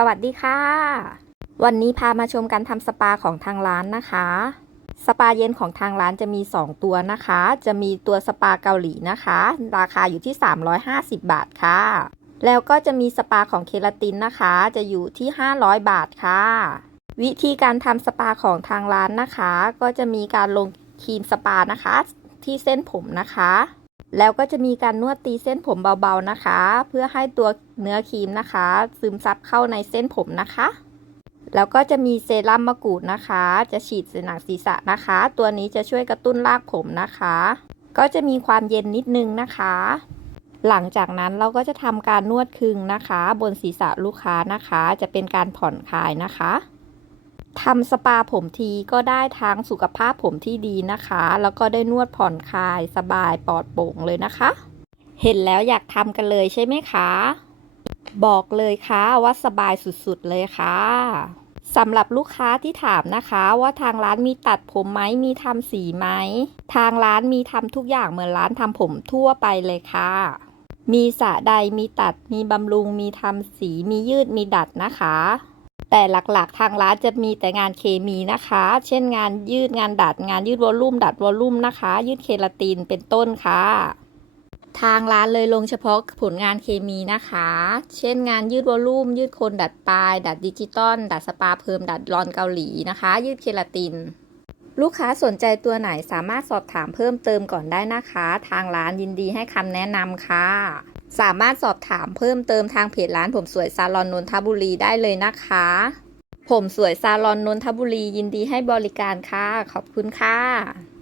สวัสดีค่ะ วันนี้พามาชมการทำสปาของทางร้านนะคะ สปาเย็นของทางร้านจะมี 2 ตัวนะคะ จะมีตัวสปาเกาหลีนะคะ ราคาอยู่ที่ 350 บาทค่ะ แล้วก็จะมีสปาของเคราตินนะคะ จะอยู่ที่ 500 บาทค่ะ วิธีการทำสปาของทางร้านนะคะ ก็จะมีการลงครีมสปานะคะ ที่เส้นผมนะคะ แล้วก็จะมีการนวดตีเส้นผมเบาๆนะคะ เพื่อให้ตัวเนื้อครีมนะคะ ซึมซับเข้าในเส้นผมนะคะ แล้วก็จะมีเซรั่มมะกรูดนะคะ จะฉีดใส่หนังศีรษะนะคะ ตัวนี้จะช่วยกระตุ้นรากผมนะคะ ก็จะมีความเย็นนิดนึงนะคะ หลังจากนั้นเราก็จะทำการนวดคึงนะคะ บนศีรษะลูกค้านะคะ จะเป็นการผ่อนคลายนะคะ ทำสปาผมทีก็ได้ทั้งสุขภาพผมที่ดีนะคะ แล้วก็ได้นวดผ่อนคลายสบายปลอดโปร่งเลยนะคะ เห็นแล้วอยากทำกันเลยใช่ไหมคะ บอกเลยค่ะว่าสบายสุดๆเลยค่ะสำหรับลูกค้าที่ถามนะคะว่าทางร้านมีตัดผมไหมมีทำสีไหม ทางร้านมีทำทุกอย่างเหมือนร้านทำผมทั่วไปเลยค่ะ มีสระใดมีตัดมีบำรุงมีทำสีมียืดมีดัดนะคะ แต่หลักๆ ทางร้านจะมีแต่งานเคมีนะคะ เช่นงานยืดงานดัดงานยืดวอลลุ่มดัดวอลลุ่มนะคะ ยืดเคราตินเป็นต้นค่ะ ทางร้านเลยลงเฉพาะผลงานเคมีนะคะ เช่นงานยืดวอลลุ่ม ยืดโคนดัดปลาย ดัดดิจิตอลดัดสปาเพิ่มดัดรอนเกาหลีนะคะ ยืดเคราติน ลูกค้าสนใจตัวไหนสามารถสอบถามเพิ่มเติมก่อนได้นะคะ ทางร้านยินดีให้คำแนะนำค่ะ สามารถสอบถามเพิ่มเติมทางเพจร้านผมสวยซาลอนนนทบุรีได้เลยนะคะ ผมสวยซาลอนนนทบุรียินดีให้บริการค่ะ ขอบคุณค่ะ